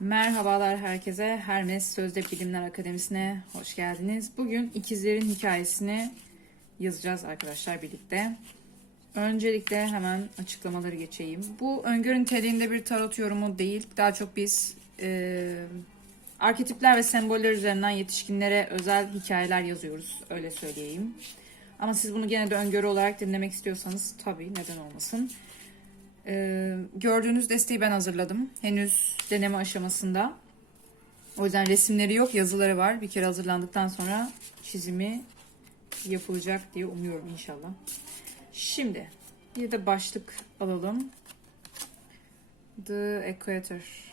Merhabalar herkese. Hermes Sözde Bilimler Akademisi'ne hoş geldiniz. Bugün ikizlerin hikayesini yazacağız arkadaşlar birlikte. Öncelikle hemen açıklamaları geçeyim. Bu öngörü niteliğinde bir tarot yorumu değil. Daha çok biz e, arketipler ve semboller üzerinden yetişkinlere özel hikayeler yazıyoruz. Öyle söyleyeyim. Ama siz bunu gene de öngörü olarak dinlemek istiyorsanız tabii neden olmasın. Ee, gördüğünüz desteği ben hazırladım. Henüz deneme aşamasında. O yüzden resimleri yok, yazıları var. Bir kere hazırlandıktan sonra çizimi yapılacak diye umuyorum inşallah. Şimdi bir de başlık alalım. The Equator.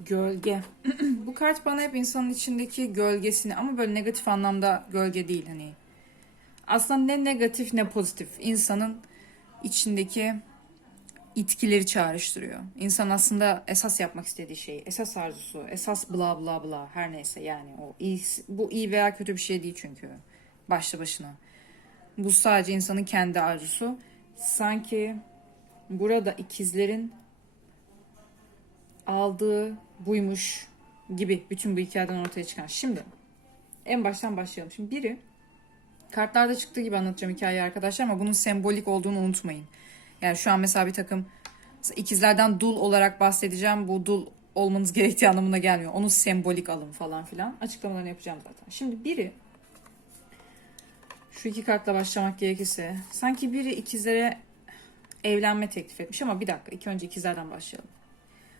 Gölge. Bu kart bana hep insanın içindeki gölgesini ama böyle negatif anlamda gölge değil hani. Aslında ne negatif ne pozitif. İnsanın içindeki itkileri çağrıştırıyor. İnsan aslında esas yapmak istediği şey, esas arzusu, esas bla bla bla her neyse yani o iyi, bu iyi veya kötü bir şey değil çünkü başlı başına. Bu sadece insanın kendi arzusu. Sanki burada ikizlerin aldığı buymuş gibi bütün bu hikayeden ortaya çıkan. Şimdi en baştan başlayalım. Şimdi biri kartlarda çıktığı gibi anlatacağım hikayeyi arkadaşlar ama bunun sembolik olduğunu unutmayın. Yani şu an mesela bir takım ikizlerden dul olarak bahsedeceğim. Bu dul olmanız gerektiği anlamına gelmiyor. Onu sembolik alın falan filan. Açıklamalarını yapacağım zaten. Şimdi biri şu iki kartla başlamak gerekirse sanki biri ikizlere evlenme teklif etmiş ama bir dakika ilk önce ikizlerden başlayalım.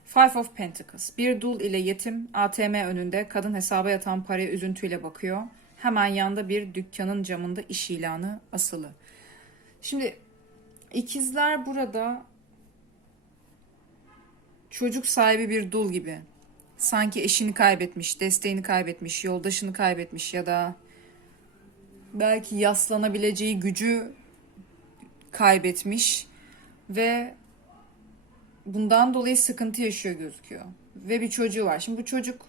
Five of Pentacles. Bir dul ile yetim ATM önünde kadın hesaba yatan paraya üzüntüyle bakıyor. Hemen yanda bir dükkanın camında iş ilanı asılı. Şimdi İkizler burada çocuk sahibi bir dul gibi. Sanki eşini kaybetmiş, desteğini kaybetmiş, yoldaşını kaybetmiş ya da belki yaslanabileceği gücü kaybetmiş ve bundan dolayı sıkıntı yaşıyor gözüküyor. Ve bir çocuğu var. Şimdi bu çocuk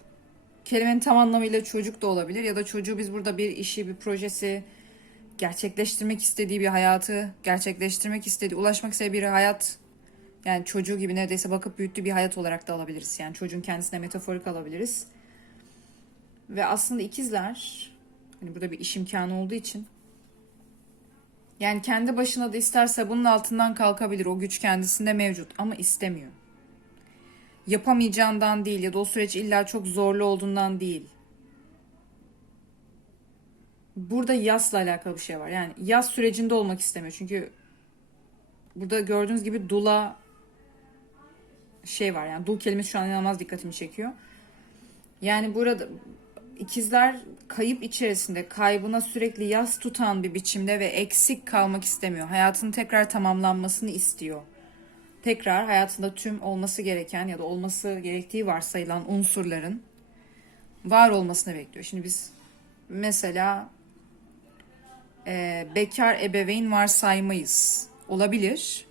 kelimenin tam anlamıyla çocuk da olabilir ya da çocuğu biz burada bir işi, bir projesi, gerçekleştirmek istediği bir hayatı, gerçekleştirmek istediği, ulaşmak istediği bir hayat yani çocuğu gibi neredeyse bakıp büyüttüğü bir hayat olarak da alabiliriz. Yani çocuğun kendisine metaforik alabiliriz. Ve aslında ikizler hani burada bir iş imkanı olduğu için yani kendi başına da isterse bunun altından kalkabilir. O güç kendisinde mevcut ama istemiyor. Yapamayacağından değil ya da o süreç illa çok zorlu olduğundan değil burada yasla alakalı bir şey var. Yani yaz sürecinde olmak istemiyor. Çünkü burada gördüğünüz gibi dula şey var yani dul kelimesi şu an inanılmaz dikkatimi çekiyor. Yani burada ikizler kayıp içerisinde kaybına sürekli yas tutan bir biçimde ve eksik kalmak istemiyor. Hayatının tekrar tamamlanmasını istiyor. Tekrar hayatında tüm olması gereken ya da olması gerektiği varsayılan unsurların var olmasını bekliyor. Şimdi biz mesela e, bekar ebeveyn varsaymayız. Olabilir.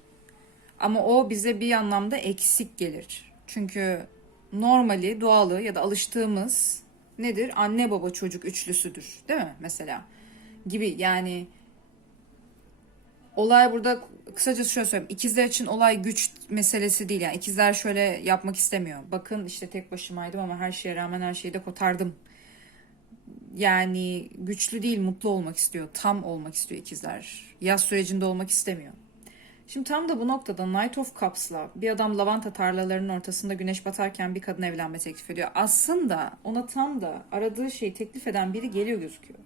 Ama o bize bir anlamda eksik gelir. Çünkü normali, doğalı ya da alıştığımız nedir? Anne baba çocuk üçlüsüdür. Değil mi mesela? Gibi yani olay burada kısacası şöyle söyleyeyim. İkizler için olay güç meselesi değil. Yani ikizler şöyle yapmak istemiyor. Bakın işte tek başımaydım ama her şeye rağmen her şeyi de kotardım yani güçlü değil mutlu olmak istiyor. Tam olmak istiyor ikizler. Yaz sürecinde olmak istemiyor. Şimdi tam da bu noktada Night of Cups'la bir adam lavanta tarlalarının ortasında güneş batarken bir kadın evlenme teklif ediyor. Aslında ona tam da aradığı şeyi teklif eden biri geliyor gözüküyor.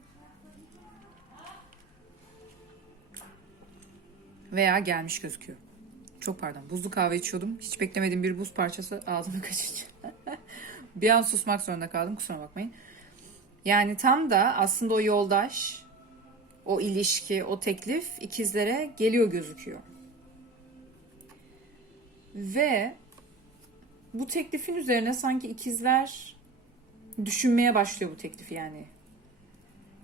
Veya gelmiş gözüküyor. Çok pardon. Buzlu kahve içiyordum. Hiç beklemediğim bir buz parçası ağzıma kaçınca. bir an susmak zorunda kaldım. Kusura bakmayın. Yani tam da aslında o yoldaş, o ilişki, o teklif ikizlere geliyor gözüküyor. Ve bu teklifin üzerine sanki ikizler düşünmeye başlıyor bu teklifi yani.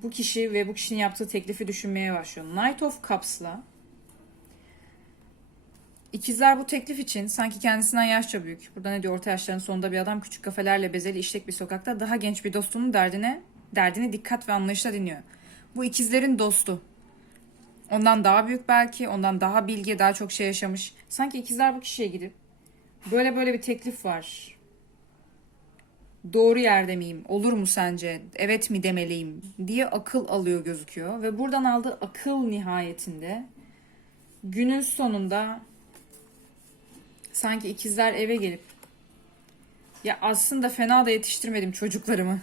Bu kişi ve bu kişinin yaptığı teklifi düşünmeye başlıyor. Night of Cups'la İkizler bu teklif için sanki kendisinden yaşça büyük. Burada ne diyor orta yaşların sonunda bir adam küçük kafelerle bezeli işlek bir sokakta daha genç bir dostunun derdine derdini dikkat ve anlayışla dinliyor. Bu ikizlerin dostu. Ondan daha büyük belki, ondan daha bilgi, daha çok şey yaşamış. Sanki ikizler bu kişiye gidip böyle böyle bir teklif var. Doğru yerde miyim? Olur mu sence? Evet mi demeliyim? diye akıl alıyor gözüküyor. Ve buradan aldığı akıl nihayetinde günün sonunda sanki ikizler eve gelip ya aslında fena da yetiştirmedim çocuklarımı.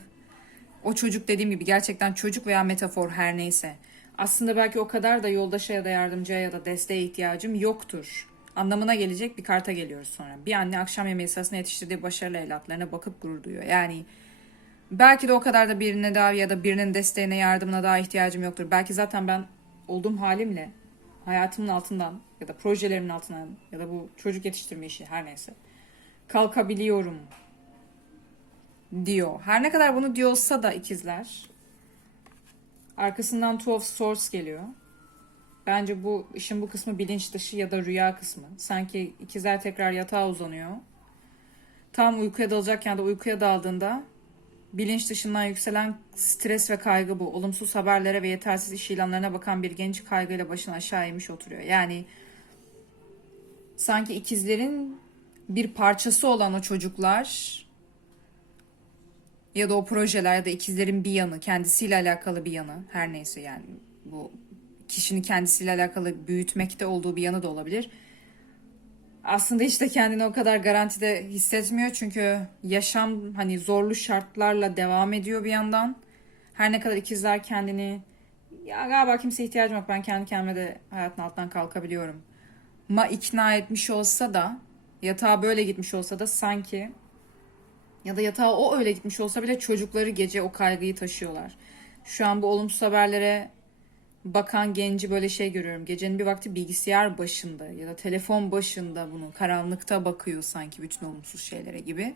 O çocuk dediğim gibi gerçekten çocuk veya metafor her neyse. Aslında belki o kadar da yoldaşa ya da yardımcıya ya da desteğe ihtiyacım yoktur. Anlamına gelecek bir karta geliyoruz sonra. Bir anne akşam yemeği sırasında yetiştirdiği başarılı evlatlarına bakıp gurur duyuyor. Yani belki de o kadar da birine daha ya da birinin desteğine yardımına daha ihtiyacım yoktur. Belki zaten ben olduğum halimle hayatımın altından ya da projelerimin altından ya da bu çocuk yetiştirme işi her neyse kalkabiliyorum diyor. Her ne kadar bunu diyorsa da ikizler arkasından Two of Swords geliyor. Bence bu işin bu kısmı bilinç dışı ya da rüya kısmı. Sanki ikizler tekrar yatağa uzanıyor. Tam uykuya dalacakken de uykuya daldığında bilinç dışından yükselen stres ve kaygı bu. Olumsuz haberlere ve yetersiz iş ilanlarına bakan bir genç kaygıyla başını aşağı eğmiş oturuyor. Yani sanki ikizlerin bir parçası olan o çocuklar ya da o projeler ya da ikizlerin bir yanı, kendisiyle alakalı bir yanı her neyse yani bu kişinin kendisiyle alakalı büyütmekte olduğu bir yanı da olabilir. Aslında işte kendini o kadar garantide hissetmiyor çünkü yaşam hani zorlu şartlarla devam ediyor bir yandan. Her ne kadar ikizler kendini ya galiba kimseye ihtiyacım yok ben kendi kendime de hayatın altından kalkabiliyorum ma ikna etmiş olsa da yatağa böyle gitmiş olsa da sanki ya da yatağa o öyle gitmiş olsa bile çocukları gece o kaygıyı taşıyorlar. Şu an bu olumsuz haberlere bakan genci böyle şey görüyorum. Gecenin bir vakti bilgisayar başında ya da telefon başında bunu karanlıkta bakıyor sanki bütün olumsuz şeylere gibi.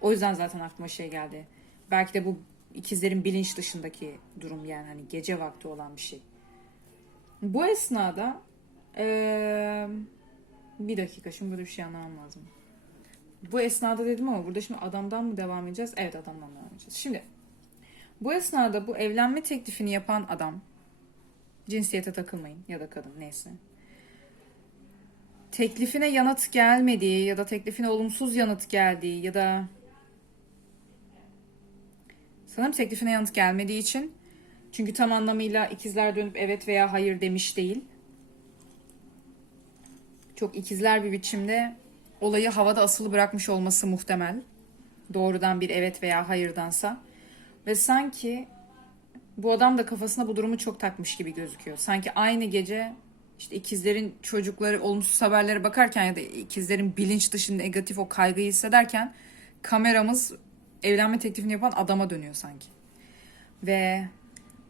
O yüzden zaten aklıma şey geldi. Belki de bu ikizlerin bilinç dışındaki durum yani hani gece vakti olan bir şey. Bu esnada ee, bir dakika şimdi burada bir şey anlamam lazım. Bu esnada dedim ama burada şimdi adamdan mı devam edeceğiz? Evet adamdan devam edeceğiz. Şimdi bu esnada bu evlenme teklifini yapan adam cinsiyete takılmayın ya da kadın neyse. Teklifine yanıt gelmediği ya da teklifine olumsuz yanıt geldiği ya da sanırım teklifine yanıt gelmediği için çünkü tam anlamıyla ikizler dönüp evet veya hayır demiş değil. Çok ikizler bir biçimde olayı havada asılı bırakmış olması muhtemel. Doğrudan bir evet veya hayırdansa. Ve sanki bu adam da kafasına bu durumu çok takmış gibi gözüküyor. Sanki aynı gece işte ikizlerin çocukları olumsuz haberlere bakarken ya da ikizlerin bilinç dışı negatif o kaygıyı hissederken kameramız evlenme teklifini yapan adama dönüyor sanki. Ve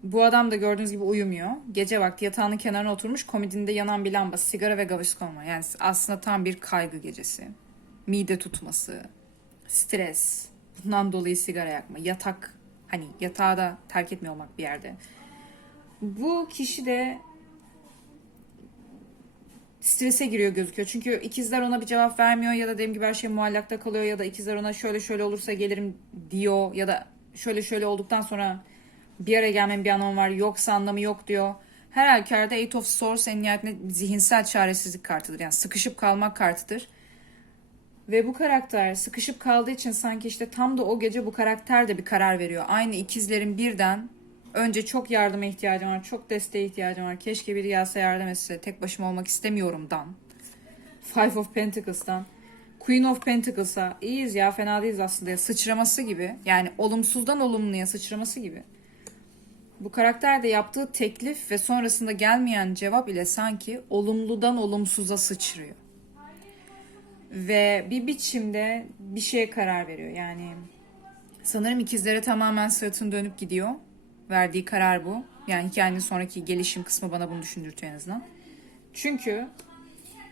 bu adam da gördüğünüz gibi uyumuyor. Gece vakti yatağının kenarına oturmuş komodinde yanan bir lamba, sigara ve gaviscon var. Yani aslında tam bir kaygı gecesi. Mide tutması, stres, bundan dolayı sigara yakma, yatak hani yatağı da terk etmiyor olmak bir yerde. Bu kişi de strese giriyor gözüküyor. Çünkü ikizler ona bir cevap vermiyor ya da dediğim gibi her şey muallakta kalıyor ya da ikizler ona şöyle şöyle olursa gelirim diyor ya da şöyle şöyle olduktan sonra bir araya gelmenin bir anlamı var yoksa anlamı yok diyor. Her halükarda Eight of Swords en nihayetinde zihinsel çaresizlik kartıdır. Yani sıkışıp kalmak kartıdır. Ve bu karakter sıkışıp kaldığı için sanki işte tam da o gece bu karakter de bir karar veriyor. Aynı ikizlerin birden önce çok yardıma ihtiyacım var, çok desteğe ihtiyacım var. Keşke biri gelse yardım etse, tek başıma olmak istemiyorum dan. Five of Pentacles'tan. Queen of Pentacles'a iyiyiz ya fena değiliz aslında ya sıçraması gibi. Yani olumsuzdan olumluya sıçraması gibi. Bu karakter de yaptığı teklif ve sonrasında gelmeyen cevap ile sanki olumludan olumsuza sıçrıyor. Ve bir biçimde bir şeye karar veriyor. Yani sanırım ikizlere tamamen sırtını dönüp gidiyor. Verdiği karar bu. Yani hikayenin sonraki gelişim kısmı bana bunu düşündürtüyor en azından. Çünkü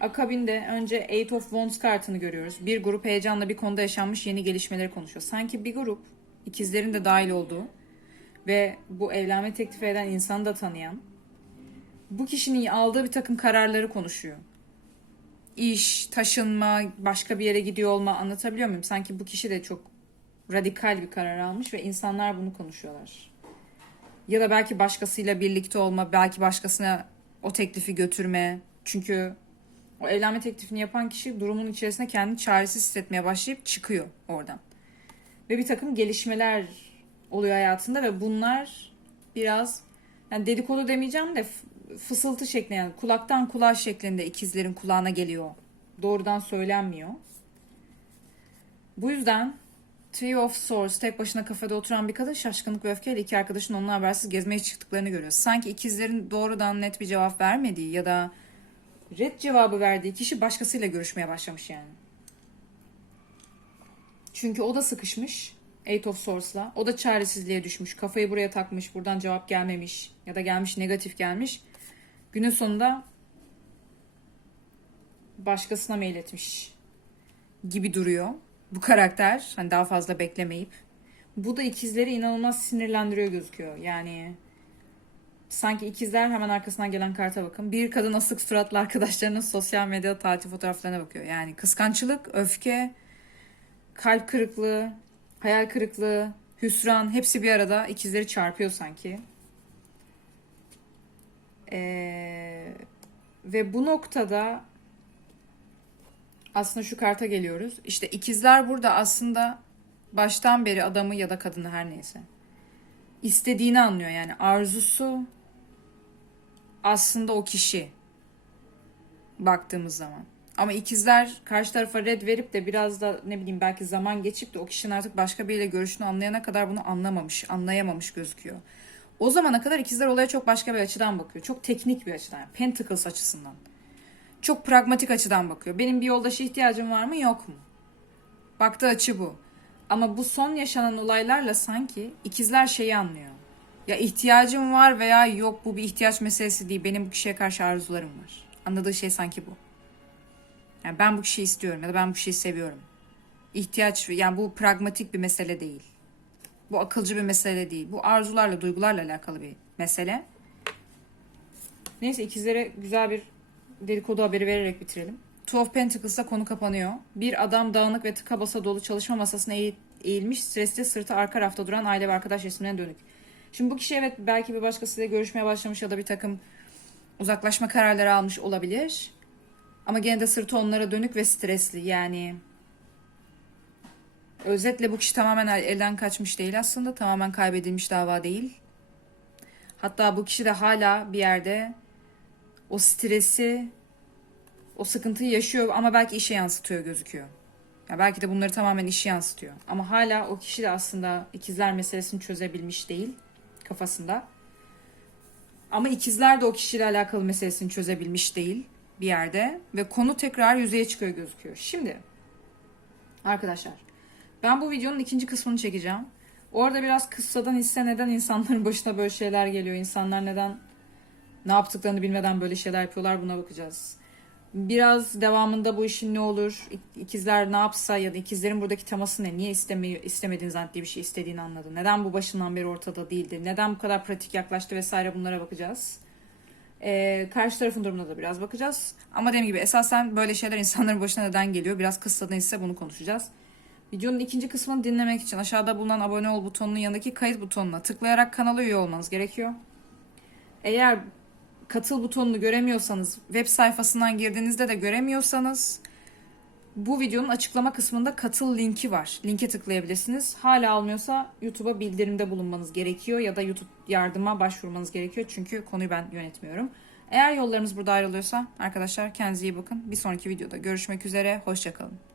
akabinde önce Eight of Wands kartını görüyoruz. Bir grup heyecanla bir konuda yaşanmış yeni gelişmeleri konuşuyor. Sanki bir grup ikizlerin de dahil olduğu ve bu evlenme teklifi eden insanı da tanıyan bu kişinin aldığı bir takım kararları konuşuyor. İş, taşınma, başka bir yere gidiyor olma anlatabiliyor muyum? Sanki bu kişi de çok radikal bir karar almış ve insanlar bunu konuşuyorlar. Ya da belki başkasıyla birlikte olma, belki başkasına o teklifi götürme. Çünkü o evlenme teklifini yapan kişi durumun içerisinde kendini çaresiz hissetmeye başlayıp çıkıyor oradan. Ve bir takım gelişmeler oluyor hayatında ve bunlar biraz yani dedikodu demeyeceğim de fısıltı şeklinde yani kulaktan kulağa şeklinde ikizlerin kulağına geliyor. Doğrudan söylenmiyor. Bu yüzden Three of Swords tek başına kafede oturan bir kadın şaşkınlık ve öfkeyle iki arkadaşın onunla habersiz gezmeye çıktıklarını görüyor. Sanki ikizlerin doğrudan net bir cevap vermediği ya da red cevabı verdiği kişi başkasıyla görüşmeye başlamış yani. Çünkü o da sıkışmış. Eight of Swords'la. O da çaresizliğe düşmüş. Kafayı buraya takmış. Buradan cevap gelmemiş. Ya da gelmiş negatif gelmiş. Günün sonunda başkasına mail etmiş gibi duruyor. Bu karakter hani daha fazla beklemeyip. Bu da ikizleri inanılmaz sinirlendiriyor gözüküyor. Yani sanki ikizler hemen arkasından gelen karta bakın. Bir kadın asık suratlı arkadaşlarının sosyal medya tatil fotoğraflarına bakıyor. Yani kıskançlık, öfke, kalp kırıklığı, hayal kırıklığı, hüsran hepsi bir arada ikizleri çarpıyor sanki. Ee, ve bu noktada aslında şu karta geliyoruz. İşte ikizler burada aslında baştan beri adamı ya da kadını her neyse istediğini anlıyor yani arzusu aslında o kişi baktığımız zaman. Ama ikizler karşı tarafa red verip de biraz da ne bileyim belki zaman geçip de o kişinin artık başka biriyle görüşünü anlayana kadar bunu anlamamış, anlayamamış gözüküyor. O zamana kadar ikizler olaya çok başka bir açıdan bakıyor. Çok teknik bir açıdan. Yani Pentacles açısından. Çok pragmatik açıdan bakıyor. Benim bir yoldaşa ihtiyacım var mı yok mu? Baktığı açı bu. Ama bu son yaşanan olaylarla sanki ikizler şeyi anlıyor. Ya ihtiyacım var veya yok bu bir ihtiyaç meselesi değil. Benim bu kişiye karşı arzularım var. Anladığı şey sanki bu. Yani ben bu kişiyi istiyorum ya da ben bu kişiyi seviyorum. İhtiyaç yani bu pragmatik bir mesele değil. Bu akılcı bir mesele değil. Bu arzularla, duygularla alakalı bir mesele. Neyse ikizlere güzel bir dedikodu haberi vererek bitirelim. Two of Pentacles'da konu kapanıyor. Bir adam dağınık ve tıka basa dolu çalışma masasına eğ- eğilmiş, stresli, sırtı arka rafta duran aile ve arkadaş resimlerine dönük. Şimdi bu kişi evet belki bir başkasıyla görüşmeye başlamış ya da bir takım uzaklaşma kararları almış olabilir. Ama gene de sırtı onlara dönük ve stresli. Yani özetle bu kişi tamamen el- elden kaçmış değil aslında. Tamamen kaybedilmiş dava değil. Hatta bu kişi de hala bir yerde o stresi, o sıkıntıyı yaşıyor ama belki işe yansıtıyor gözüküyor. Ya belki de bunları tamamen işe yansıtıyor. Ama hala o kişi de aslında ikizler meselesini çözebilmiş değil kafasında. Ama ikizler de o kişiyle alakalı meselesini çözebilmiş değil bir yerde ve konu tekrar yüzeye çıkıyor gözüküyor. Şimdi arkadaşlar ben bu videonun ikinci kısmını çekeceğim. Orada biraz kıssadan hisse neden insanların başına böyle şeyler geliyor. İnsanlar neden ne yaptıklarını bilmeden böyle şeyler yapıyorlar buna bakacağız. Biraz devamında bu işin ne olur, ik- ikizler ne yapsa ya da ikizlerin buradaki teması ne, niye istemiyor, istemediğini zannettiği bir şey istediğini anladı. Neden bu başından beri ortada değildi, neden bu kadar pratik yaklaştı vesaire bunlara bakacağız. Ee, karşı tarafın durumuna da biraz bakacağız. Ama dediğim gibi esasen böyle şeyler insanların başına neden geliyor. Biraz kıssadan ise bunu konuşacağız. Videonun ikinci kısmını dinlemek için aşağıda bulunan abone ol butonunun yanındaki kayıt butonuna tıklayarak kanala üye olmanız gerekiyor. Eğer katıl butonunu göremiyorsanız, web sayfasından girdiğinizde de göremiyorsanız bu videonun açıklama kısmında katıl linki var. Linke tıklayabilirsiniz. Hala almıyorsa YouTube'a bildirimde bulunmanız gerekiyor ya da YouTube yardıma başvurmanız gerekiyor. Çünkü konuyu ben yönetmiyorum. Eğer yollarımız burada ayrılıyorsa arkadaşlar kendinize iyi bakın. Bir sonraki videoda görüşmek üzere. Hoşçakalın.